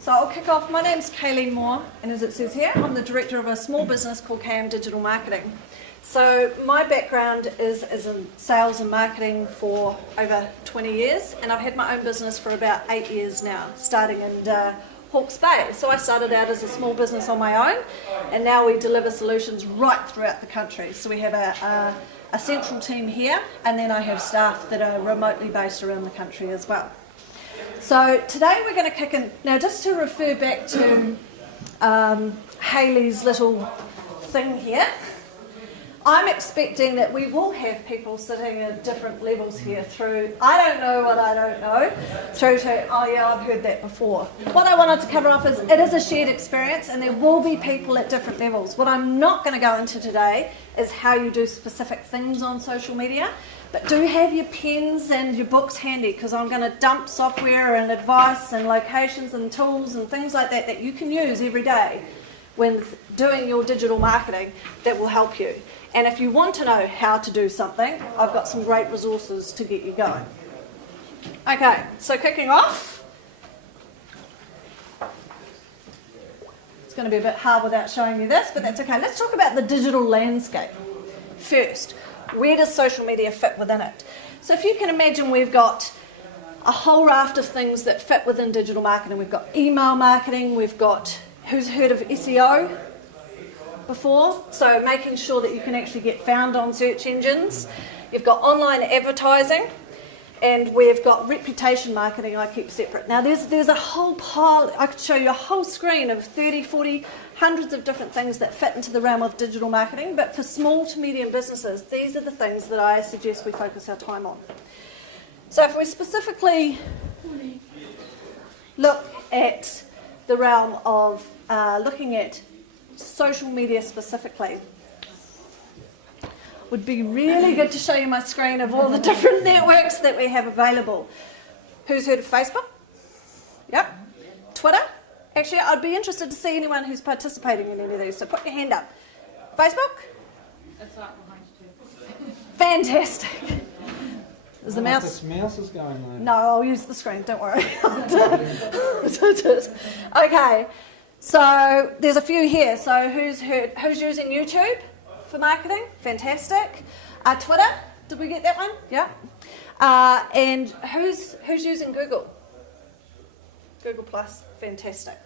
So I'll kick off. My name's Kaylene Moore, and as it says here, I'm the director of a small business called KM Digital Marketing. So my background is in sales and marketing for over 20 years, and I've had my own business for about 8 years now, starting in Hawke's Bay. So I started out as a small business on my own, and now we deliver solutions right throughout the country. So we have a central team here, and then I have staff that are remotely based around the country as well. So today we're going to kick in, now just to refer back to Hayley's little thing here, I'm expecting that we will have people sitting at different levels here through, I don't know what I don't know, through to, oh yeah, I've heard that before. What I wanted to cover off is, it is a shared experience and there will be people at different levels. What I'm not going to go into today is how you do specific things on social media, but do have your pens and your books handy, because I'm going to dump software and advice and locations and tools and things like that that you can use every day when doing your digital marketing that will help you. And if you want to know how to do something, I've got some great resources to get you going. Okay, so kicking off. It's going to be a bit hard without showing you this, but that's okay. Let's talk about the digital landscape first. Where does social media fit within it? So if you can imagine, we've got a whole raft of things that fit within digital marketing. We've got email marketing, we've got, who's heard of SEO before? So making sure that you can actually get found on search engines. You've got online advertising, and we've got reputation marketing I keep separate. Now there's a whole pile, I could show you a whole screen of 30, 40, hundreds of different things that fit into the realm of digital marketing, but for small to medium businesses, these are the things that I suggest we focus our time on. So if we specifically look at the realm of looking at social media specifically, would be really good to show you my screen of all the different networks that we have available. Who's heard of Facebook? Yep. Twitter? Actually, I'd be interested to see anyone who's participating in any of these, so put your hand up. Facebook? It's right behind you too. Fantastic. Is the mouse? This mouse is going there. No, I'll use the screen, don't worry. Okay, so there's a few here. So who's using YouTube for marketing? Fantastic. Twitter, did we get that one? Yeah. And who's using Google? Google Plus, fantastic.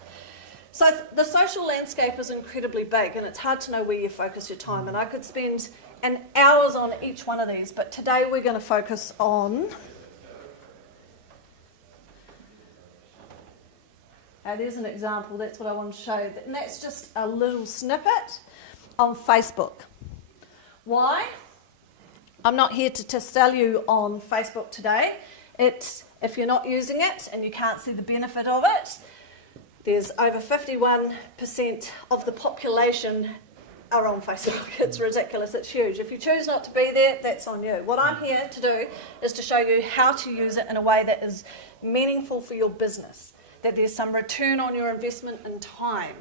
So the social landscape is incredibly big, and it's hard to know where you focus your time. And I could spend hours on each one of these, but today we're going to focus on. There's an example. That's what I want to show you, and that's just a little snippet on Facebook. Why? I'm not here to sell you on Facebook today. If you're not using it and you can't see the benefit of it, there's over 51% of the population are on Facebook. It's ridiculous, it's huge. If you choose not to be there, that's on you. What I'm here to do is to show you how to use it in a way that is meaningful for your business, that there's some return on your investment in time.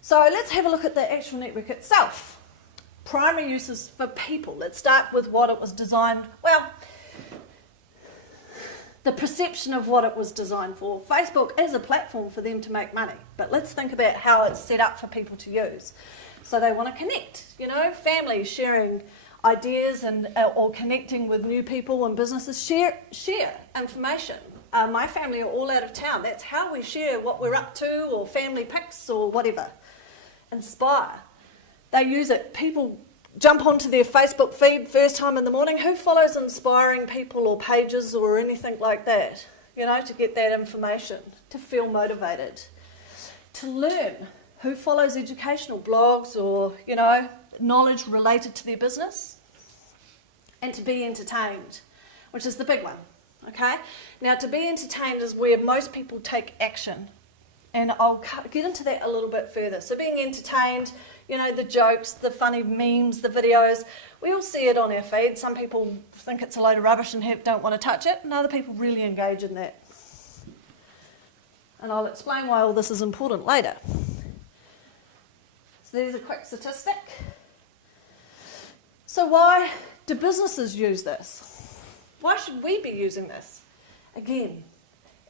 So let's have a look at the actual network itself. Primary uses for people. Let's start with what it was designed, well, the perception of what it was designed for. Facebook is a platform for them to make money, but let's think about how it's set up for people to use. So they want to connect, families sharing ideas and or connecting with new people and businesses, share information. My family are all out of town. That's how we share what we're up to, or family pics or whatever. Inspire. They use it. People jump onto their Facebook feed first time in the morning. Who follows inspiring people or pages or anything like that? To get that information, to feel motivated. To learn. Who follows educational blogs or, knowledge related to their business? And to be entertained, which is the big one. Okay? Now, to be entertained is where most people take action. And I'll get into that a little bit further. So being entertained, the jokes, the funny memes, the videos, we all see it on our feed. Some people think it's a load of rubbish and don't want to touch it, and other people really engage in that. And I'll explain why all this is important later. So there's a quick statistic. So why do businesses use this? Why should we be using this? Again,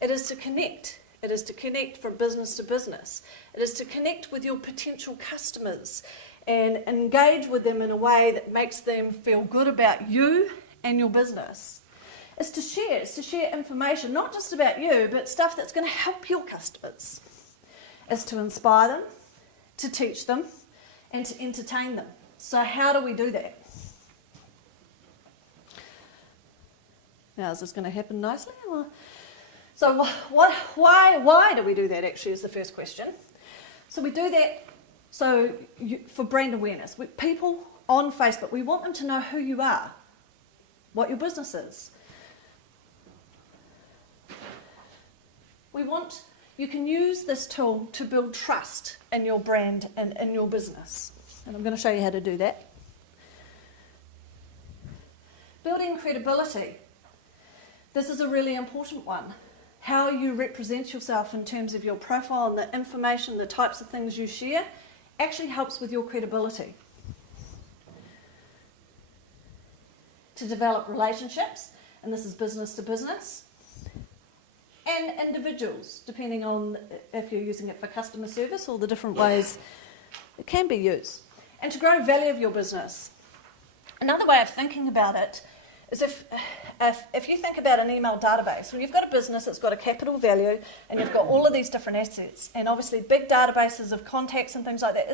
it is to connect. It is to connect from business to business. It is to connect with your potential customers and engage with them in a way that makes them feel good about you and your business. It's to share information, not just about you, but stuff that's going to help your customers. It's to inspire them, to teach them, and to entertain them. So how do we do that? Now, is this going to happen nicely? So why do we do that, actually, is the first question. So we do that for brand awareness. People on Facebook, we want them to know who you are, what your business is. You can use this tool to build trust in your brand and in your business. And I'm going to show you how to do that. Building credibility. This is a really important one. How you represent yourself in terms of your profile and the information, the types of things you share, actually helps with your credibility. To develop relationships, and this is business to business, and individuals, depending on if you're using it for customer service or the different ways it can be used. And to grow value of your business. Another way of thinking about it is if you think about an email database, when you've got a business that's got a capital value and you've got all of these different assets and obviously big databases of contacts and things like that,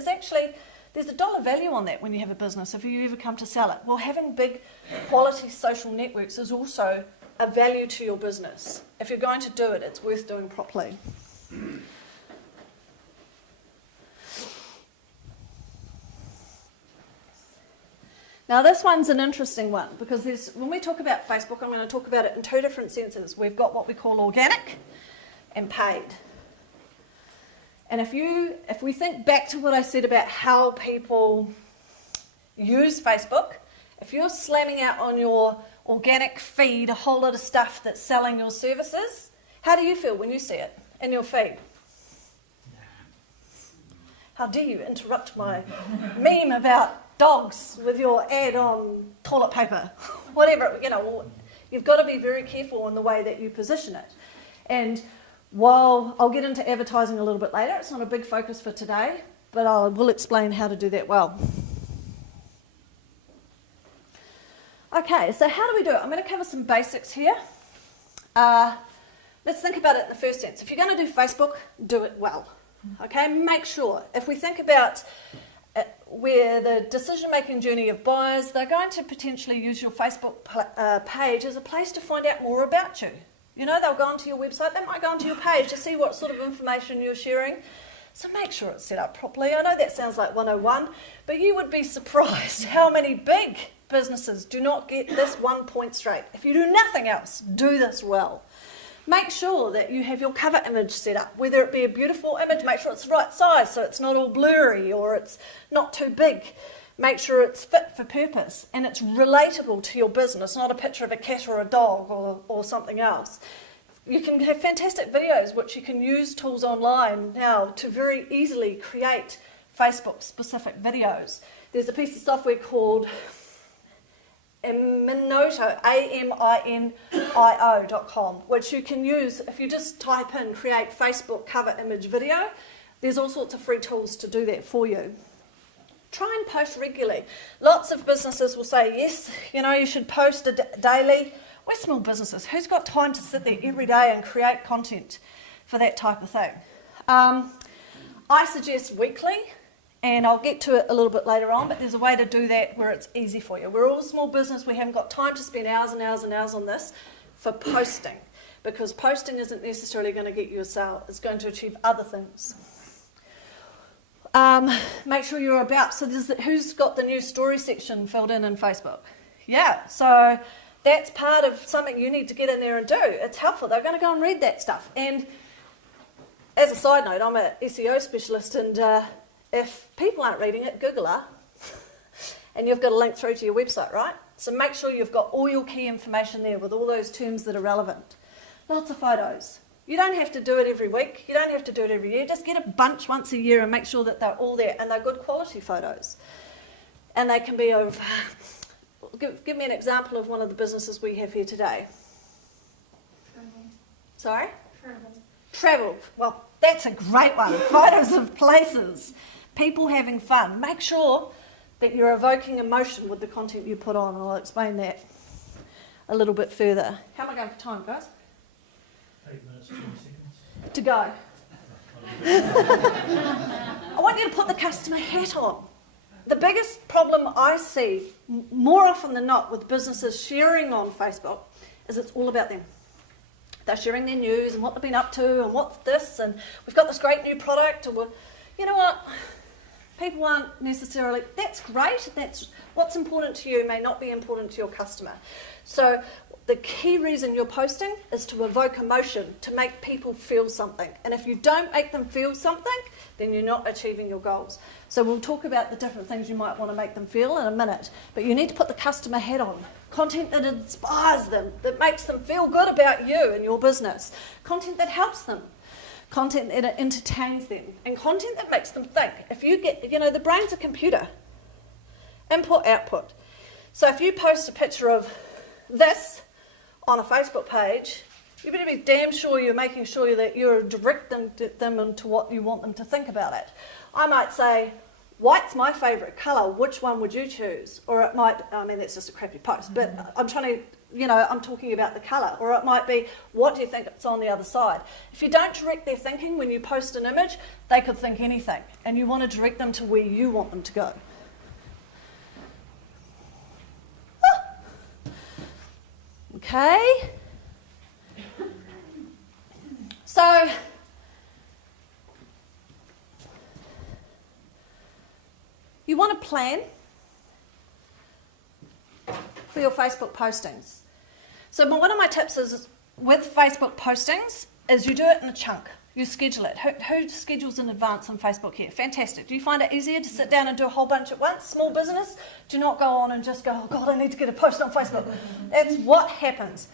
there's a dollar value on that when you have a business if you ever come to sell it. Well, having big quality social networks is also a value to your business. If you're going to do it, it's worth doing properly. Now this one's an interesting one because when we talk about Facebook, I'm going to talk about it in two different senses. We've got what we call organic and paid. And if we think back to what I said about how people use Facebook, if you're slamming out on your organic feed a whole lot of stuff that's selling your services, how do you feel when you see it in your feed? How dare you interrupt my meme about dogs with your ad on toilet paper? Whatever, you've got to be very careful in the way that you position it. And while I'll get into advertising a little bit later, it's not a big focus for today, but I will explain how to do that well. Okay, so how do we do it? I'm going to cover some basics here. Let's think about it in the first sense. If you're going to do Facebook, do it well. Okay, make sure. If we think about where the decision-making journey of buyers, they're going to potentially use your Facebook page as a place to find out more about you. They'll go onto your website, they might go onto your page to see what sort of information you're sharing. So make sure it's set up properly. I know that sounds like 101, but you would be surprised how many big businesses do not get this one point straight. If you do nothing else, do this well. Make sure that you have your cover image set up, whether it be a beautiful image, make sure it's the right size so it's not all blurry or it's not too big. Make sure it's fit for purpose and it's relatable to your business, not a picture of a cat or a dog or something else. You can have fantastic videos which you can use tools online now to very easily create Facebook-specific videos. There's a piece of software called Aminio, AMINIO.com, which you can use if you just type in create Facebook cover image video. There's all sorts of free tools to do that for you. Try and post regularly. Lots of businesses will say, yes, you should post daily. We're small businesses. Who's got time to sit there every day and create content for that type of thing? I suggest weekly. And I'll get to it a little bit later on, but there's a way to do that where it's easy for you. We're all a small business. We haven't got time to spend hours and hours and hours on this for posting, because posting isn't necessarily going to get you a sale. It's going to achieve other things. Make sure you're about. So who's got the new story section filled in Facebook? Yeah, so that's part of something you need to get in there and do. It's helpful. They're going to go and read that stuff. And as a side note, I'm an SEO specialist, and if people aren't reading it, Google are. And you've got a link through to your website, right? So make sure you've got all your key information there with all those terms that are relevant. Lots of photos. You don't have to do it every week. You don't have to do it every year. Just get a bunch once a year and make sure that they're all there and they're good quality photos. And they can be of... Give me an example of one of the businesses we have here today. Travel. Sorry? Travel. Travel, well, that's a great one. Photos of places, people having fun. Make sure that you're evoking emotion with the content you put on, and I'll explain that a little bit further. How am I going for time, guys? 8 minutes, 20 seconds. To go. I want you to put the customer hat on. The biggest problem I see more often than not with businesses sharing on Facebook is it's all about them. They're sharing their news and what they've been up to and what's this and we've got this great new product. Or you know what? People aren't necessarily, that's great. That's what's important to you may not be important to your customer. So the key reason you're posting is to evoke emotion, to make people feel something. And if you don't make them feel something, then you're not achieving your goals. So we'll talk about the different things you might want to make them feel in a minute. But you need to put the customer hat on. Content that inspires them, that makes them feel good about you and your business. Content that helps them. Content that entertains them. And content that makes them think. If you get, the brain's a computer. Input, output. So if you post a picture of this on a Facebook page, you better be damn sure you're making sure that you're directing them into what you want them to think about it. I might say, white's my favourite colour, which one would you choose? Or it might, that's just a crappy post, but I'm trying to, I'm talking about the colour. Or it might be, what do you think it's on the other side? If you don't direct their thinking when you post an image, they could think anything. And you want to direct them to where you want them to go. Okay. So, you want to plan for your Facebook postings. So one of my tips is with Facebook postings is you do it in a chunk. You schedule it. Who schedules in advance on Facebook here? Fantastic. Do you find it easier to sit down and do a whole bunch at once? Small business, do not go on and just go, oh God, I need to get a post on Facebook. That's what happens.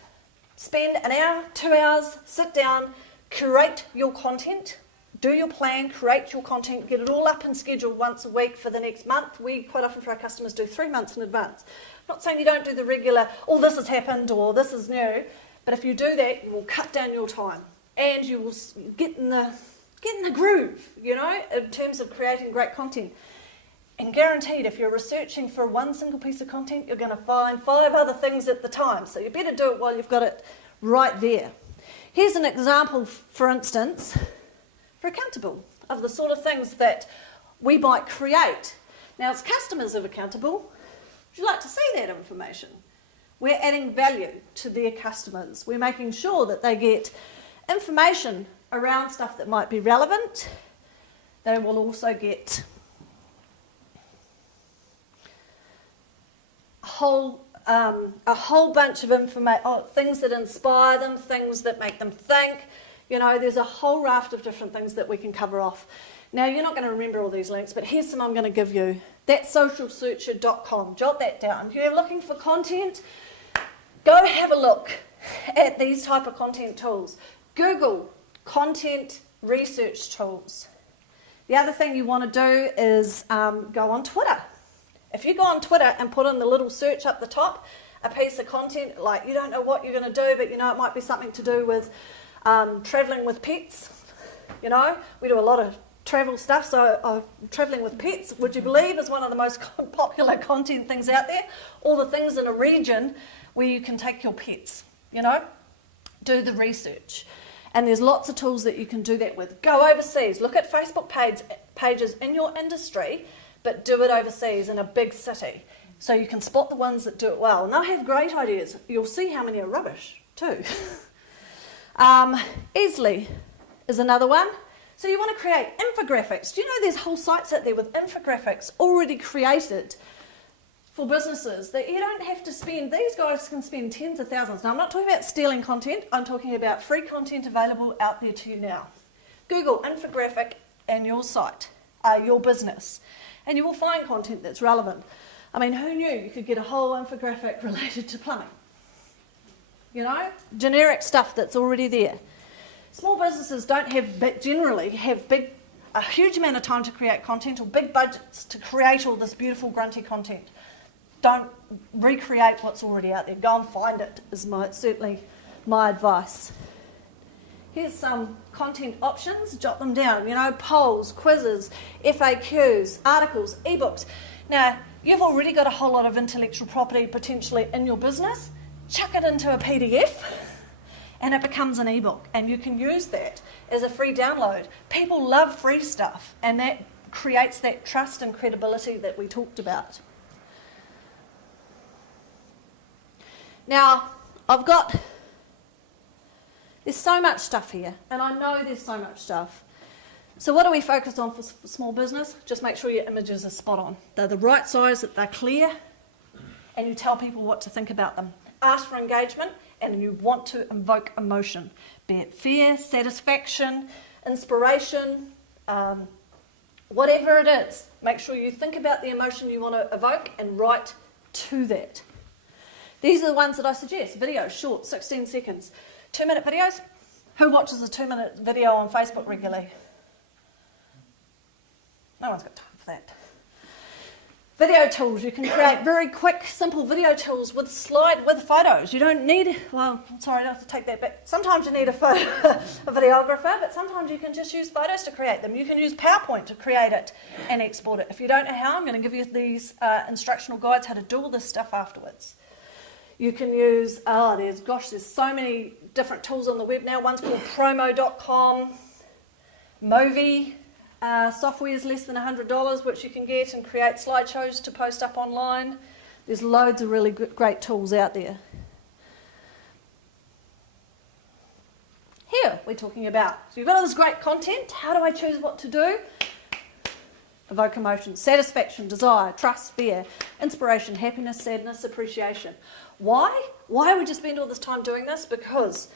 Spend an hour, 2 hours, sit down, curate your content, do your plan, create your content, get it all up and scheduled once a week for the next month. We quite often for our customers do 3 months in advance. I'm not saying you don't do the regular, oh this has happened or this is new, but if you do that, you will cut down your time and you will get in the groove, in terms of creating great content. And guaranteed, if you're researching for one single piece of content, you're going to find 5 other things at the time. So you better do it while you've got it right there. Here's an example, for instance, for Accountable, of the sort of things that we might create. Now, as customers of Accountable, would you like to see that information? We're adding value to their customers. We're making sure that they get information around stuff that might be relevant. They will also get a whole bunch of things that inspire them, things that make them think. There's a whole raft of different things that we can cover off. Now, you're not going to remember all these links, but here's some I'm going to give you. That's socialsearcher.com. Jot that down. If you're looking for content, go have a look at these type of content tools. Google content research tools. The other thing you want to do is go on Twitter. If you go on Twitter and put in the little search up the top, a piece of content, like you don't know what you're going to do, but it might be something to do with travelling with pets. We do a lot of travel stuff, so travelling with pets, would you believe, is one of the most popular content things out there. All the things in a region where you can take your pets, do the research. And there's lots of tools that you can do that with. Go overseas, look at Facebook pages in your industry, but do it overseas in a big city. So you can spot the ones that do it well. And they'll have great ideas. You'll see how many are rubbish too. Easily is another one. So you want to create infographics. Do you know there's whole sites out there with infographics already created for businesses that you don't have to spend. These guys can spend tens of thousands. Now, I'm not talking about stealing content. I'm talking about free content available out there to you now. Google infographic and your site, your business, and you will find content that's relevant. Who knew you could get a whole infographic related to plumbing? Generic stuff that's already there. Small businesses generally have a huge amount of time to create content or big budgets to create all this beautiful grunty content. Don't recreate what's already out there. Go and find it is certainly my advice. Here's some content options, jot them down, polls, quizzes, FAQs, articles, ebooks. Now, you've already got a whole lot of intellectual property potentially in your business. Chuck it into a PDF and it becomes an ebook, and you can use that as a free download. People love free stuff, and that creates that trust and credibility that we talked about. Now, there's so much stuff here, and I know there's so much stuff. So what do we focus on for small business? Just make sure your images are spot on. They're the right size, that they're clear, and you tell people what to think about them. Ask for engagement, and you want to invoke emotion, be it fear, satisfaction, inspiration, whatever it is. Make sure you think about the emotion you want to evoke and write to that. These are the ones that I suggest. Videos, short, 16 seconds. 2-minute videos. Who watches a 2-minute video on Facebook regularly? No one's got time for that. Video tools. You can create very quick, simple video tools with photos. You don't need, I have to take that back. Sometimes you need a videographer, but sometimes you can just use photos to create them. You can use PowerPoint to create it and export it. If you don't know how, I'm going to give you these instructional guides how to do all this stuff afterwards. You can use, there's so many different tools on the web now. One's called promo.com, Movi. Software is less than $100, which you can get and create slideshows to post up online. There's loads of really great tools out there. Here we're talking about, so you've got all this great content. How do I choose what to do? Evoke emotion, satisfaction, desire, trust, fear, inspiration, happiness, sadness, appreciation. Why? Why would you spend all this time doing this? Because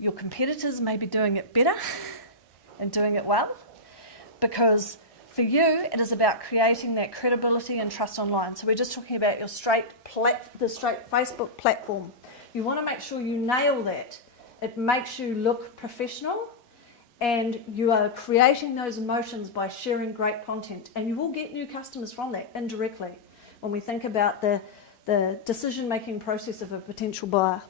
your competitors may be doing it better and doing it well. Because for you, it is about creating that credibility and trust online. So we're just talking about the straight Facebook platform. You want to make sure you nail that. It makes you look professional, and you are creating those emotions by sharing great content. And you will get new customers from that indirectly when we think about the decision-making process of a potential buyer.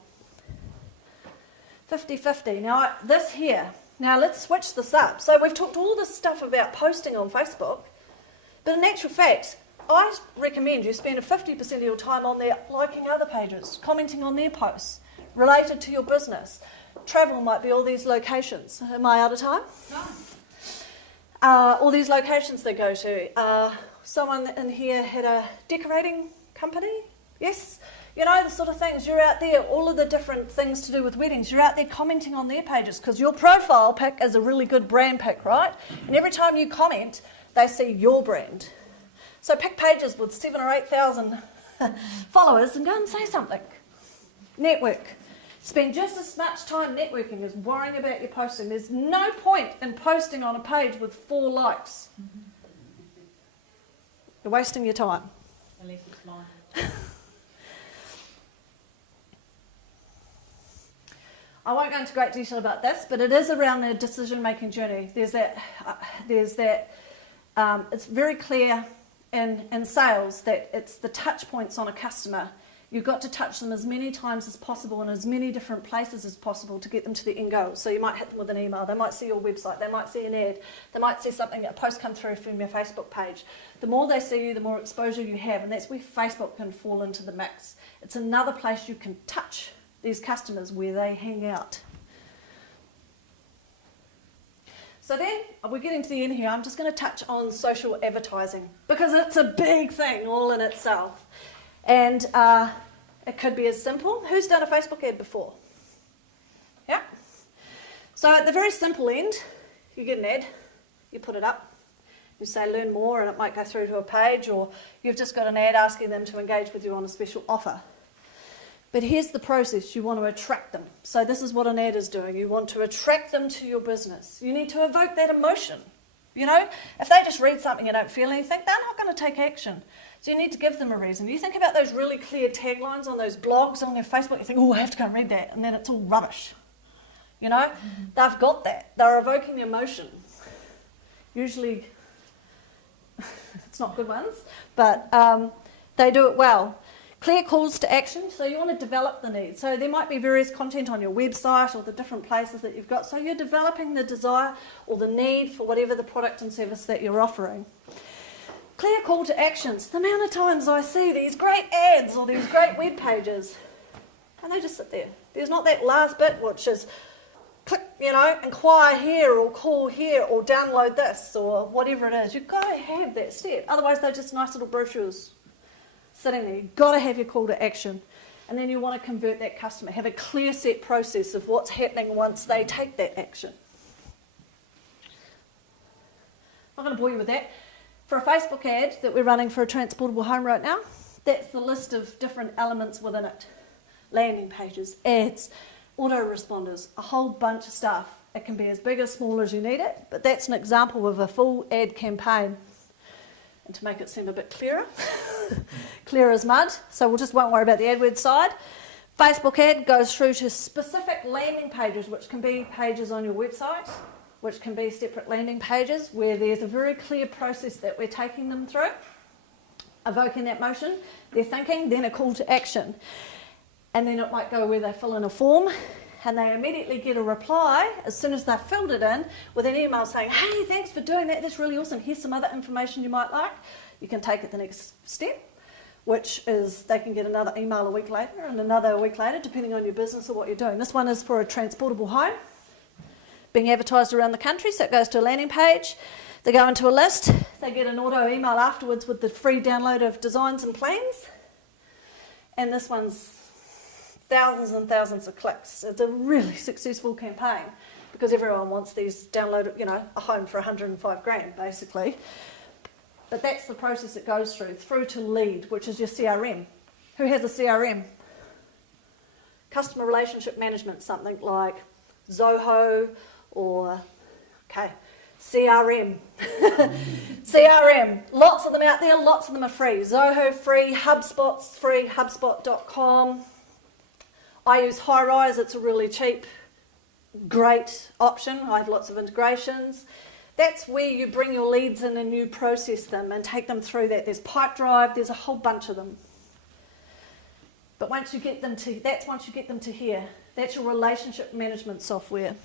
50-50. Now, this here. Now, let's switch this up. So we've talked all this stuff about posting on Facebook, but in actual fact, I recommend you spend 50% of your time on there liking other pages, commenting on their posts related to your business. Travel might be all these locations. Am I out of time? No. All these locations they go to. Someone in here had a decorating company. Yes? The sort of things. You're out there, all of the different things to do with weddings, you're out there commenting on their pages because your profile pic is a really good brand pic, right? And every time you comment, they see your brand. So pick pages with 7,000 or 8,000 followers and go and say something. Network. Spend just as much time networking as worrying about your posting. There's no point in posting on a page with 4 likes. You're wasting your time. Unless it's mine. I won't go into great detail about this, but it is around the decision-making journey. It's very clear in sales that it's the touch points on a customer. You've got to touch them as many times as possible in as many different places as possible to get them to the end goal. So you might hit them with an email, they might see your website, they might see an ad, they might see something, a post come through from your Facebook page. The more they see you, the more exposure you have, and that's where Facebook can fall into the mix. It's another place you can touch these customers where they hang out. So then, we're getting to the end here. I'm just going to touch on social advertising because it's a big thing all in itself. And it could be as simple. Who's done a Facebook ad before? Yeah? So at the very simple end, you get an ad, you put it up, you say learn more, and it might go through to a page, or you've just got an ad asking them to engage with you on a special offer. But here's the process. You want to attract them. So this is what an ad is doing. You want to attract them to your business. You need to evoke that emotion. If they just read something and don't feel anything, they're not going to take action. So you need to give them a reason. You think about those really clear taglines on those blogs on their Facebook, you think, I have to go and read that, and then it's all rubbish. They've got that. They're evoking emotion. Usually, it's not good ones, but they do it well. Clear calls to action, so you want to develop the need. So there might be various content on your website or the different places that you've got. So you're developing the desire or the need for whatever the product and service that you're offering. Clear call to actions. The amount of times I see these great ads or these great web pages, and they just sit there. There's not that last bit, which is click, inquire here or call here or download this or whatever it is. You've got to have that step. Otherwise, they're just nice little brochures sitting there. You've got to have your call to action. And then you want to convert that customer. Have a clear set process of what's happening once they take that action. I'm not going to bore you with that. For a Facebook ad that we're running for a transportable home right now, that's the list of different elements within it. Landing pages, ads, autoresponders, a whole bunch of stuff. It can be as big or small as you need it, but that's an example of a full ad campaign. And to make it seem a bit clearer, clear as mud, so we just won't worry about the AdWords side. Facebook ad goes through to specific landing pages, which can be pages on your website, which can be separate landing pages, where there's a very clear process that we're taking them through, evoking that motion, their thinking, then a call to action. And then it might go where they fill in a form, and they immediately get a reply as soon as they've filled it in with an email saying, hey, thanks for doing that, that's really awesome, here's some other information you might like. You can take it the next step, which is they can get another email a week later and another a week later, depending on your business or what you're doing. This one is for a transportable home being advertised around the country, so it goes to a landing page. They go into a list, they get an auto email afterwards with the free download of designs and plans, and this one's thousands and thousands of clicks. It's a really successful campaign because everyone wants these downloaded, a home for 105 grand basically. But that's the process it goes through to lead, which is your CRM. Who has a CRM? Customer relationship management, something like Zoho or, CRM. CRM, lots of them out there, lots of them are free. Zoho free, HubSpot's free, HubSpot.com. I use Highrise, it's a really cheap, great option. I have lots of integrations. That's where you bring your leads in and you process them and take them through that. There's Pipedrive, there's a whole bunch of them. But once you get them to here. That's your relationship management software.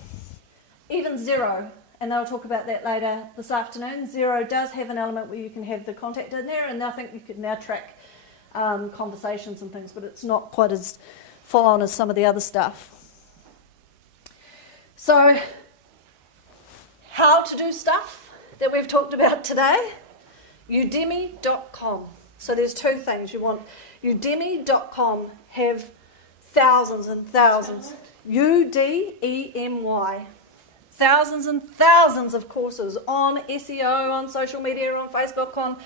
Even Xero, and they'll talk about that later this afternoon. Xero does have an element where you can have the contact in there, and I think you can now track conversations and things, but it's not quite as full on as some of the other stuff. So, how to do stuff that we've talked about today? Udemy.com. So there's two things. You want Udemy.com have thousands and thousands. UDEMY. Thousands and thousands of courses on SEO, on social media, on Facebook, on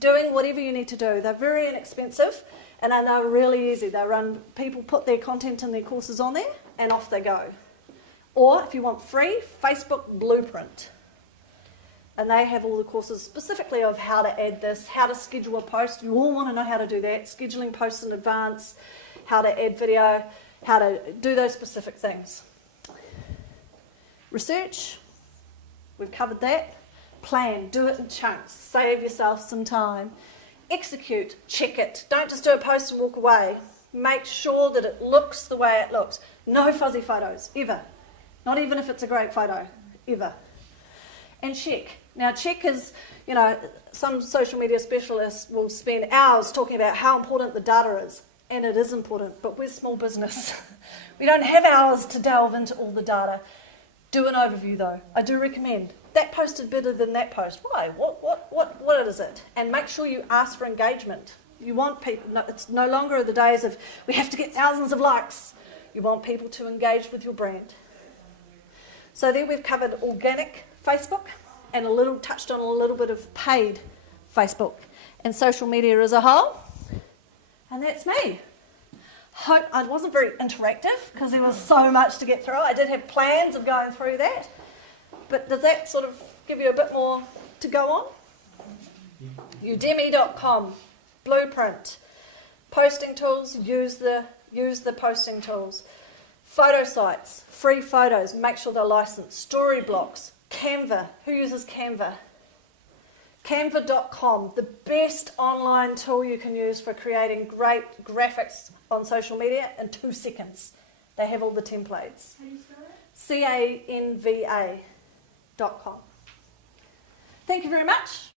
doing whatever you need to do. They're very inexpensive and they're really easy. People put their content and their courses on there and off they go. Or if you want free, Facebook Blueprint. And they have all the courses specifically of how to add this, how to schedule a post. You all want to know how to do that. Scheduling posts in advance, how to add video, how to do those specific things. Research, we've covered that. Plan, do it in chunks, save yourself some time. Execute, check it. Don't just do a post and walk away. Make sure that it looks the way it looks. No fuzzy photos, ever. Not even if it's a great photo, ever. And check. Now check is, some social media specialists will spend hours talking about how important the data is. And it is important, but we're small business. We don't have hours to delve into all the data. Do an overview though. I do recommend. That post is better than that post. Why? What is it? And make sure you ask for engagement. You want people, it's no longer the days of we have to get thousands of likes. You want people to engage with your brand. So there we've covered organic Facebook and touched on a little bit of paid Facebook and social media as a whole. And that's me. Hope I wasn't very interactive because there was so much to get through. I did have plans of going through that. But does that sort of give you a bit more to go on? Udemy.com, Blueprint. Posting tools, use the posting tools. Photo sites, free photos, make sure they're licensed. Story blocks, Canva. Who uses Canva? Canva.com, the best online tool you can use for creating great graphics on social media in 2 seconds. They have all the templates. How do you spell it? Canva.com. Thank you very much.